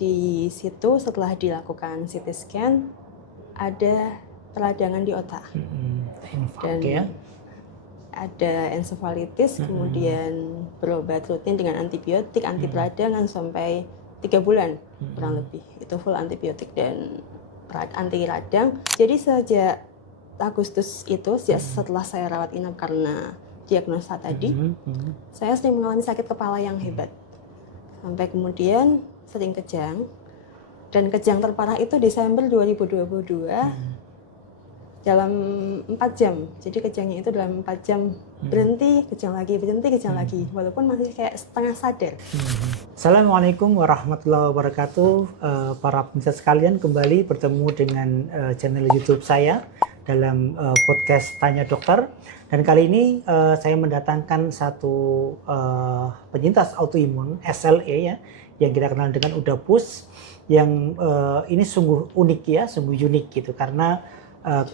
Di situ setelah dilakukan CT scan ada peradangan di otak. Dan ya. ada ensefalitis, kemudian berobat rutin dengan antibiotik, anti peradangan sampai 3 bulan kurang lebih. Itu full antibiotik dan anti radang. Jadi sejak Agustus itu, setelah saya rawat inap karena diagnosa tadi, saya sering mengalami sakit kepala yang hebat. Sampai kemudian sering kejang. Dan kejang terparah itu Desember 2022 dalam 4 jam. Jadi kejangnya itu dalam 4 jam berhenti, kejang lagi, berhenti, kejang lagi. Walaupun masih kayak setengah sadar. Assalamualaikum warahmatullahi wabarakatuh. Para pemirsa sekalian, kembali bertemu dengan channel YouTube saya dalam podcast Tanya Dokter. Dan kali ini saya mendatangkan satu penyintas autoimun SLE ya, yang kita kenal dengan UDAPUS, yang ini sungguh unik ya, sungguh unik gitu, karena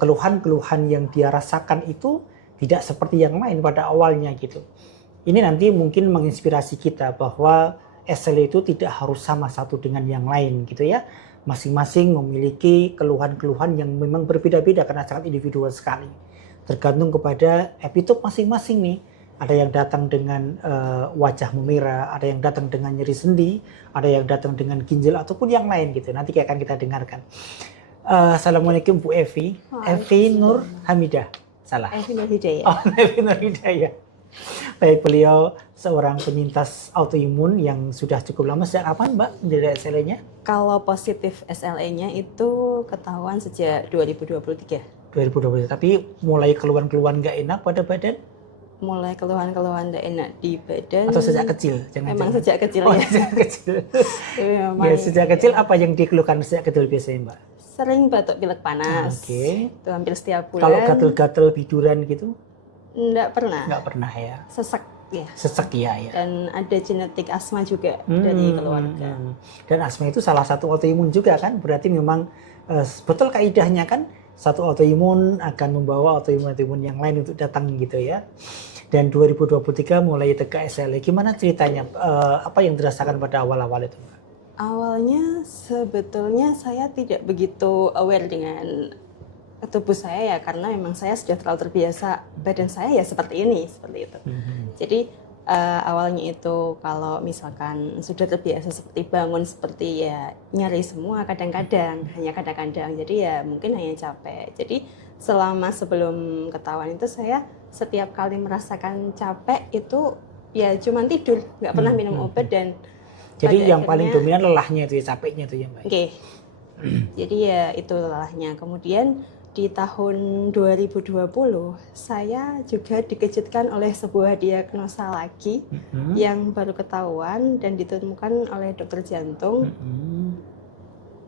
keluhan-keluhan yang dia rasakan itu tidak seperti yang lain pada awalnya gitu. Ini nanti mungkin menginspirasi kita bahwa SLE itu tidak harus sama satu dengan yang lain gitu ya. Masing-masing memiliki keluhan-keluhan yang memang berbeda-beda karena sangat individual sekali. Tergantung kepada epitop masing-masing nih. Ada yang datang dengan wajah memerah, ada yang datang dengan nyeri sendi, ada yang datang dengan ginjal ataupun yang lain gitu. Nanti akan kita dengarkan. Assalamualaikum Bu Evi. Evi Nur Hamidah. Salah. Evi Nur Hidayah. Oh, Evi Nur Hidayah. Baik, beliau seorang penyintas autoimun yang sudah cukup lama. Sejak kapan Mbak dari SLE-nya? Kalau positif SLE-nya itu ketahuan sejak 2023. 2023. Tapi mulai keluhan-keluhan nggak enak pada badan? Mulai keluhan-keluhan tidak enak di badan. Atau sejak kecil? Memang sejak kecil ya. Sejak kecil. Ya, sejak kecil apa yang dikeluhkan sejak kecil biasanya Mbak? Sering batuk pilek panas. Itu hampir setiap bulan. Kalau gatal-gatal biduran gitu? Enggak pernah. Enggak pernah ya. Sesek ya. Sesek ya. Dan ada genetik asma juga dari keluarga. Dan asma itu salah satu autoimun juga kan? Berarti memang betul kaidahnya kan? Satu autoimun akan membawa autoimun yang lain untuk datang gitu ya. Dan 2023 mulai tegak SLE. Gimana ceritanya? Apa yang dirasakan pada awal-awal itu? Awalnya sebetulnya saya tidak begitu aware dengan tubuh saya ya, karena memang saya sudah terlalu terbiasa badan saya ya seperti itu. Jadi awalnya itu kalau misalkan sudah terbiasa seperti bangun seperti ya nyeri semua kadang-kadang, hanya kadang-kadang. Jadi ya mungkin hanya capek. Jadi selama sebelum ketahuan itu saya setiap kali merasakan capek itu ya cuma tidur, nggak pernah minum obat. Dan jadi yang paling dominan lelahnya itu ya, capeknya itu ya Mbak? Oke. Jadi ya itu lelahnya. Kemudian di tahun 2020 saya juga dikejutkan oleh sebuah diagnosa lagi yang baru ketahuan dan ditemukan oleh dokter jantung.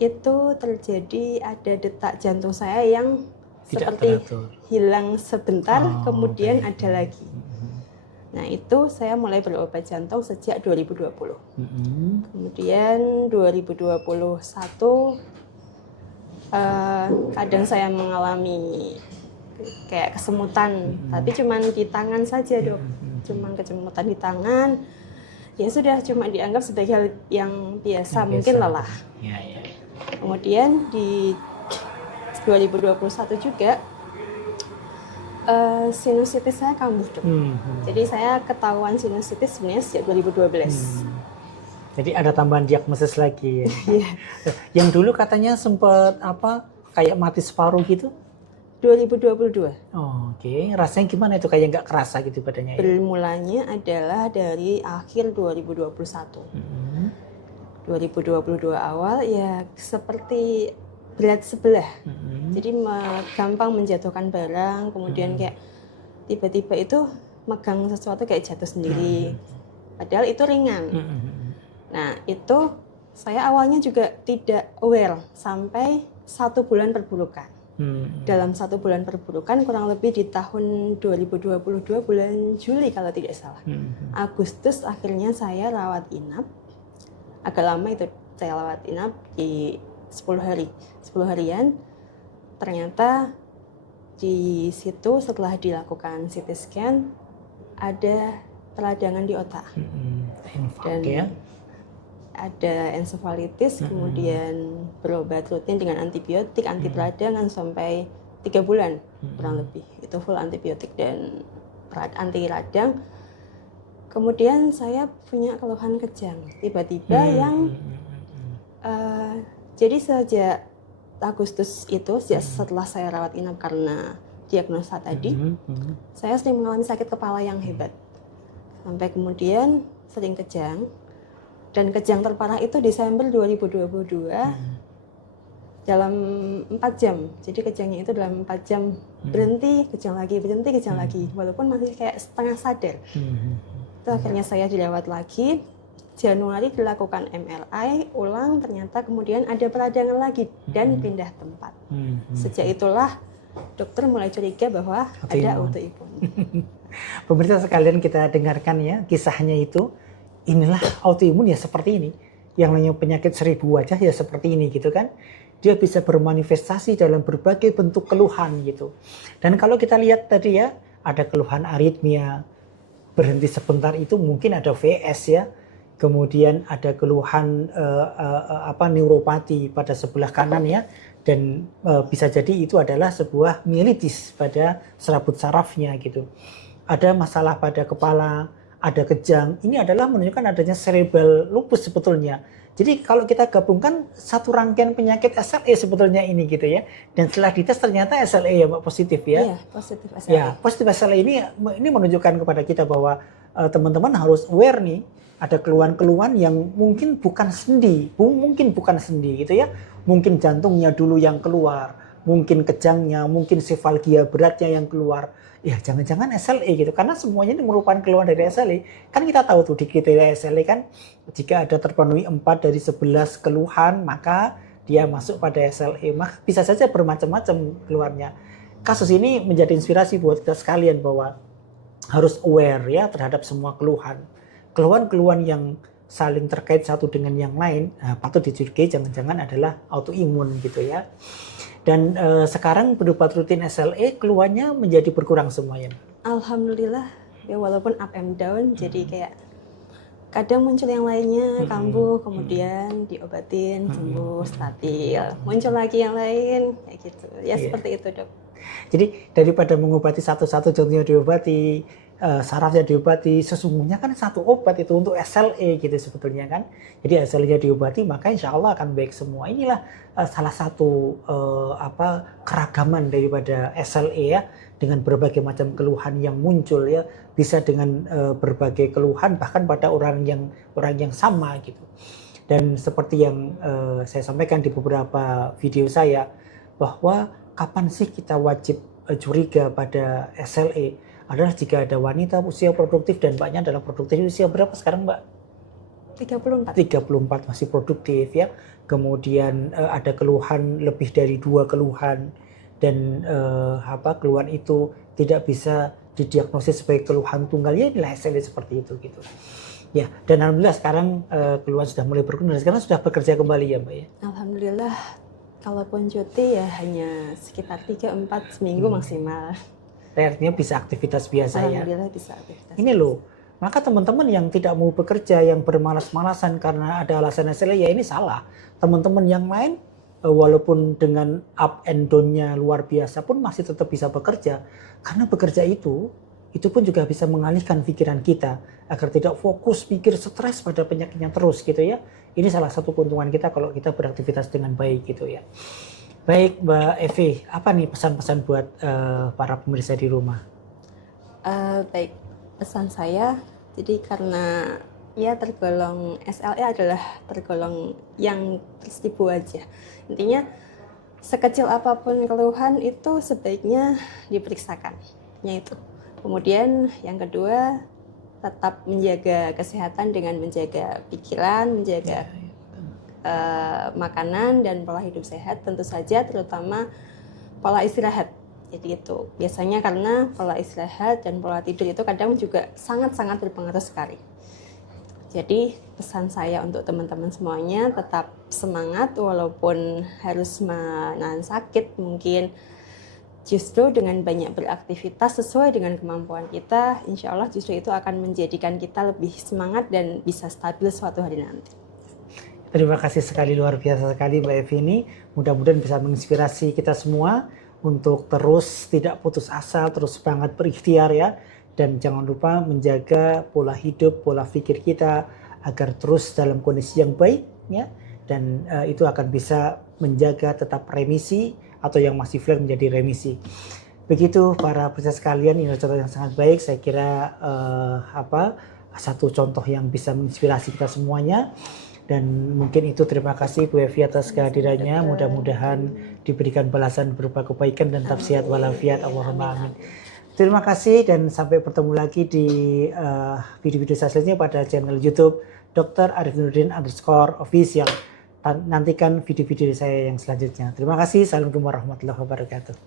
Itu terjadi ada detak jantung saya yang tidak seperti teratur, hilang sebentar, kemudian ada lagi. Nah itu saya mulai berobat jantung sejak 2020. Kemudian 2021 kadang saya mengalami kayak kesemutan, tapi cuma di tangan saja dok, cuma kesemutan di tangan. Ya sudah, cuma dianggap sebagai hal yang biasa, mungkin lelah. Kemudian di 2021 juga sinusitis saya kambuh dok. Jadi saya ketahuan sinusitis sebenarnya sejak 2012. Jadi ada tambahan diagnosis lagi ya. Yang dulu katanya sempat kayak mati separuh gitu? 2022. Oke. Rasanya gimana itu, kayak nggak kerasa gitu badannya? Bermulanya adalah dari akhir 2021. 2022 awal ya seperti berat sebelah. Jadi gampang menjatuhkan barang, kemudian kayak tiba-tiba itu megang sesuatu kayak jatuh sendiri. Padahal itu ringan. Nah itu saya awalnya juga tidak aware sampai 1 bulan perburukan. Dalam 1 bulan perburukan kurang lebih di tahun 2022 bulan Juli kalau tidak salah. Agustus akhirnya saya rawat inap. Agak lama itu saya rawat inap di 10 harian. Ternyata di situ setelah dilakukan CT scan ada peradangan di otak. Dan ada ensefalitis, kemudian berobat rutin dengan antibiotik, anti peradangan sampai 3 bulan kurang lebih. Itu full antibiotik dan anti radang. Kemudian saya punya keluhan kejang, tiba-tiba yang jadi sejak Agustus itu, setelah saya rawat inap karena diagnosa tadi, saya sering mengalami sakit kepala yang hebat. Sampai kemudian sering kejang. Dan kejang terparah itu Desember 2022 dalam 4 jam. Jadi kejangnya itu dalam 4 jam berhenti, kejang lagi, berhenti, kejang lagi. Walaupun masih kayak setengah sadar. Itu akhirnya saya dirawat lagi. Januari dilakukan MRI ulang, ternyata kemudian ada peradangan lagi dan pindah tempat. Sejak itulah dokter mulai curiga bahwa ada autoimun. Pemirsa sekalian, kita dengarkan ya kisahnya itu. Inilah autoimun ya seperti ini. Yang namanya penyakit 1000 wajah ya seperti ini gitu kan. Dia bisa bermanifestasi dalam berbagai bentuk keluhan gitu. Dan kalau kita lihat tadi ya, ada keluhan aritmia, berhenti sebentar itu mungkin ada VS ya. Kemudian ada keluhan neuropati pada sebelah kanan ya. Dan bisa jadi itu adalah sebuah mielitis pada serabut sarafnya gitu. Ada masalah pada kepala, ada kejang. Ini adalah menunjukkan adanya cerebral lupus sebetulnya. Jadi kalau kita gabungkan satu rangkaian penyakit SLE sebetulnya ini gitu ya. Dan setelah dites ternyata SLE ya Mbak, positif ya. Iya, positif SLE. Ya, positif SLE ini menunjukkan kepada kita bahwa teman-teman harus aware nih, ada keluhan-keluhan yang mungkin bukan sendi gitu ya. Mungkin jantungnya dulu yang keluar, mungkin kejangnya, mungkin sefalgia beratnya yang keluar. Ya jangan-jangan SLE gitu, karena semuanya ini merupakan keluhan dari SLE. Kan kita tahu tuh di kriteria SLE kan, jika ada terpenuhi 4 dari 11 keluhan, maka dia masuk pada SLE. Maka bisa saja bermacam-macam keluarnya. Kasus ini menjadi inspirasi buat kita sekalian bahwa harus aware ya terhadap semua keluhan. Keluhan-keluhan yang saling terkait satu dengan yang lain, patut dicurigai jangan-jangan adalah autoimun gitu ya. Dan sekarang berobat rutin SLE keluhannya menjadi berkurang semuanya. Alhamdulillah ya, walaupun up and down, jadi kayak kadang muncul yang lainnya kambuh, kemudian diobatin sembuh stabil, muncul lagi yang lain kayak gitu ya. Seperti itu dok. Jadi daripada mengobati satu-satu, jantungnya diobati, sarafnya diobati, sesungguhnya kan satu obat itu untuk SLE gitu sebetulnya kan. Jadi SLE-nya diobati, maka insya Allah akan baik semua. Inilah salah satu keragaman daripada SLE ya, dengan berbagai macam keluhan yang muncul ya, bisa dengan berbagai keluhan bahkan pada orang yang sama gitu. Dan seperti yang saya sampaikan di beberapa video saya, bahwa kapan sih kita wajib curiga pada SLE adalah jika ada wanita usia produktif, dan mbaknya adalah produktif usia berapa sekarang mbak? 34 masih produktif ya. Kemudian ada keluhan lebih dari 2 keluhan, dan keluhan itu tidak bisa didiagnosis sebagai keluhan tunggal, ya inilah SLE seperti itu gitu. Ya, dan alhamdulillah sekarang keluhan sudah mulai berkurang dan sekarang sudah bekerja kembali ya mbak ya. Alhamdulillah, kalaupun cuti ya hanya sekitar 3-4 seminggu maksimal. Artinya bisa aktivitas biasa ya. Alhamdulillah bisa aktivitas. Ini loh, maka teman-teman yang tidak mau bekerja, yang bermalas-malasan karena ada alasan SLE, ya ini salah. Teman-teman yang lain walaupun dengan up and down-nya luar biasa pun masih tetap bisa bekerja. Karena bekerja itu pun juga bisa mengalihkan pikiran kita agar tidak fokus pikir stres pada penyakitnya terus gitu ya. Ini salah satu keuntungan kita kalau kita beraktivitas dengan baik gitu ya. Baik Mbak Evi, apa nih pesan-pesan buat para pemirsa di rumah? Baik, pesan saya, jadi karena ya tergolong SLE adalah tergolong yang 1000 wajah. Intinya sekecil apapun keluhan itu sebaiknya diperiksakan. Itu. Kemudian yang kedua, tetap menjaga kesehatan dengan menjaga pikiran, menjaga makanan dan pola hidup sehat, tentu saja terutama pola istirahat. Jadi itu biasanya karena pola istirahat dan pola tidur itu kadang juga sangat-sangat berpengaruh sekali. Jadi pesan saya untuk teman-teman semuanya, tetap semangat walaupun harus menahan sakit. Mungkin justru dengan banyak beraktivitas sesuai dengan kemampuan kita, insya Allah justru itu akan menjadikan kita lebih semangat dan bisa stabil suatu hari nanti. Terima kasih sekali, luar biasa sekali Mbak Evi ini. Mudah-mudahan bisa menginspirasi kita semua untuk terus tidak putus asa, terus semangat berikhtiar ya. Dan jangan lupa menjaga pola hidup, pola pikir kita agar terus dalam kondisi yang baik ya. Dan itu akan bisa menjaga tetap remisi atau yang masih flat menjadi remisi. Begitu para peserta sekalian, ini adalah contoh yang sangat baik. Saya kira satu contoh yang bisa menginspirasi kita semuanya. Dan mungkin itu, terima kasih Bu Evi atas kehadirannya. Mudah-mudahan diberikan balasan berupa kebaikan dan tetap sehat walafiat. Allahumma amin. Terima kasih dan sampai bertemu lagi di video-video selanjutnya pada channel YouTube Dr. Arif Nuruddin _official. Nantikan video-video saya yang selanjutnya. Terima kasih. Assalamualaikum warahmatullahi wabarakatuh.